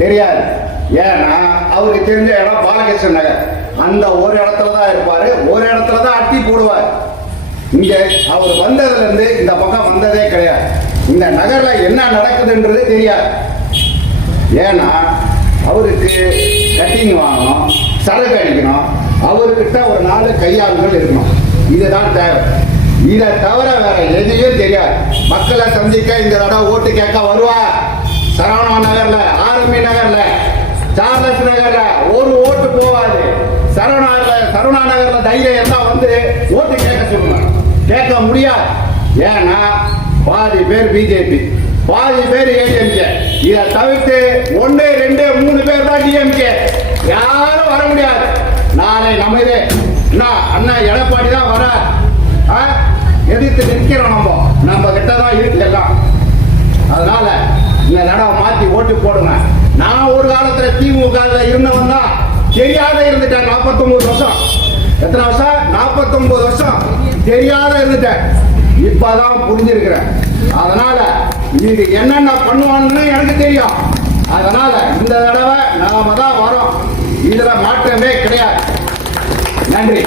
தெரியாது. ஏன்னா அவருக்கு தெரிஞ்ச இடம் பாலகிருஷ்ணன் நகர். அந்த ஒரு இடத்துல தான் இருப்பாரு, ஒரு இடத்துல தான் அட்டி போடுவார். இங்க அவர் வந்ததுல இருந்து இந்த பக்கம் வந்ததே கிடையாது. இந்த நகர்ல என்ன நடக்குதுன்றது தெரியாது. ஏன்னா அவருக்கு கட்டிங் வாங்கணும், சரக்கு அடிக்கணும், அவர்கிட்ட ஒரு 4 கையாளுகள் இருக்கணும். இதுதான் தேவை. இதை தவிர வேற எதுவும் தெரியாது. மக்களை சந்திக்க இந்த தடவை ஓட்டு கேட்க வருவா. சரவணா நகர்ல, ஆர்மி நகர்ல, சார்லஸ் நகர்ல ஒரு ஓட்டு போவாது. சரவணா நகர்ல தைரியம் எல்லாம் வந்து ஓட்டு கேட்க சொல்லுங்க. கேட்க முடியாது. ஏன்னா பாதி பேர் பிஜேபி, பாதி பேர் ஏடிஎம்கே. இதை தவிர்த்து 1, 2, 3 பேர் தான் டிஎம்கே. யாரும் வர முடியாது. நாளை நம்மதே அண்ணா எடப்பாடி தான் வர எதிர்த்து நிற்கிறோம். நம்ம கிட்ட தான் இருக்கு எல்லாம். அதனால இந்த தடவை மாத்தி ஓட்டு போடுங்க. நான் ஒரு காலத்துல திமுக இருந்தவன் தான், தெரியாத இருந்துட்டேன். 49 வருஷம். எத்தனை வருஷம்? 49 வருஷம் தெரியாத இருந்துட்டேன். இப்பதான் புரிஞ்சிருக்கிறேன். அதனால இது என்னென்ன பண்ணுவான்னு எனக்கு தெரியும். அதனால இந்த தடவை நாம தான் வரோம். இதுல மாற்றமே கிடையாது. நன்றி.